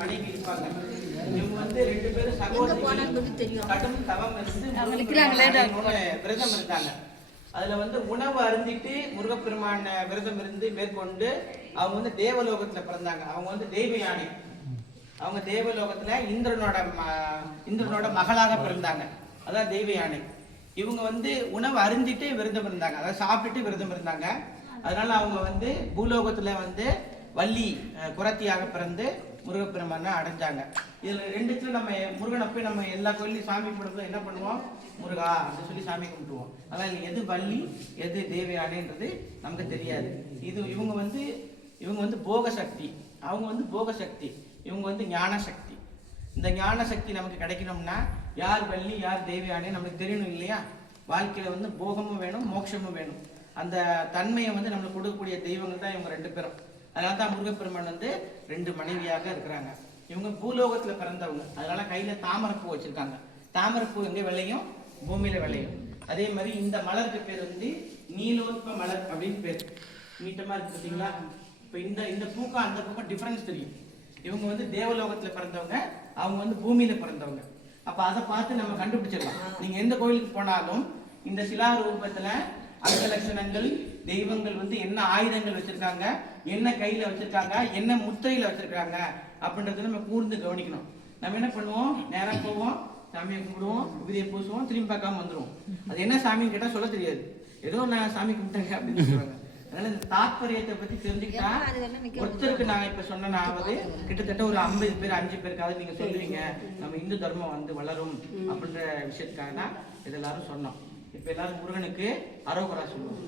மனைவி இருப்பாங்க. இவங்க வந்து 2 பேரும் சகோதரிகள் கடும் தவம் இருந்து விரதம் இருந்தாங்க. அதுல வந்து உணவு அருந்திட்டு முருகப்பெருமான விரதம் இருந்து மேற்கொண்டு அவங்க வந்து தேவலோகத்துல பிறந்தாங்க. அவங்க வந்து தெய்வ யானை. அவங்க தேவலோகத்துல இந்திரனோட மகளாக பிறந்தாங்க. அதான் தெய்வ யானை. இவங்க வந்து உணவு அருந்திட்டு விரதம் இருந்தாங்க, அதாவது சாப்பிட்டுட்டு விரதம் இருந்தாங்க. அதனால அவங்க வந்து பூலோகத்துல வந்து வள்ளி குரத்தியாக பிறந்து முருகப்பெருமானை அடைஞ்சாங்க. இதுல 2த்துல நம்ம முருகனை போய் நம்ம எல்லா கோயிலையும் சாமி கும்பிடும்போது என்ன பண்ணுவோம்? முருகா அப்படின்னு சொல்லி சாமி கும்பிடுவோம். அதான் எது வள்ளி எது தேவயானைன்றது நமக்கு தெரியாது. இவங்க வந்து போக சக்தி, அவங்க வந்து போக சக்தி, இவங்க வந்து ஞான சக்தி. இந்த ஞான சக்தி நமக்கு கிடைக்கணும்னா யார் வள்ளி யார் தேவயானை நமக்கு தெரியணும் இல்லையா? வாழ்க்கையில வந்து போகமும் வேணும் மோட்சமும் வேணும். அந்த தன்மையை வந்து நம்மளுக்கு கொடுக்கக்கூடிய தெய்வங்கள் தான் இவங்க 2 பேரும். அதனால தான் முருகப்பெருமான் வந்து 2 மனைவியாக இருக்கிறாங்க. இவங்க பூலோகத்துல பிறந்தவங்க. அதனால கையில தாமரைப்பூ வச்சிருக்காங்க. தாமரைப்பூ எங்க விளையும்? பூமியில விளையும். அதே மாதிரி இந்த மலருக்கு பேர் வந்து நீலோத்ப மலர் அப்படின்னு பேர். நீட்டமா இருக்கு பார்த்தீங்களா? இப்போ இந்த பூக்கும் அந்த பூக்கும் டிஃபரன்ஸ் தெரியும். இவங்க வந்து தேவலோகத்துல பிறந்தவங்க, அவங்க வந்து பூமியில பிறந்தவங்க. அப்ப அதை பார்த்து நம்ம கண்டுபிடிச்சிடலாம். நீங்க எந்த கோயிலுக்கு போனாலும் இந்த சிலா ரூபத்துல அங்க லட்சணங்கள் தெய்வங்கள் வந்து என்ன ஆயுதங்கள் வச்சிருக்காங்க, என்ன கையில வச்சிருக்காங்க, என்ன முத்திரையில வச்சிருக்காங்க அப்படின்றத நம்ம கூர்ந்து கவனிக்கணும். நம்ம என்ன பண்ணுவோம்? நேரம் போவோம், சாமியை கும்பிடுவோம், விபூதியை பூசுவோம், திரும்பி பார்க்காம வந்துருவோம். அது என்ன சாமின்னு கேட்டா சொல்ல தெரியாது. ஏதோ நான் சாமி கும்பிட்டேங்க அப்படின்னு சொல்லுவாங்க. அதனால இந்த தாற்பயத்தை பத்தி தெரிஞ்சுக்கிட்டா ஒருத்தருக்கு நான் இப்ப சொன்னாவது கிட்டத்தட்ட ஒரு 50 பேர் 5 பேருக்காவது நீங்க சொல்லுவீங்க நம்ம இந்து தர்மம் வந்து வளரும் அப்படின்ற விஷயத்துக்காக தான் இது எல்லாரும் சொன்னோம். இப்ப எல்லாரும் முருகனுக்கு அரோகரா சொல்லுவோம்.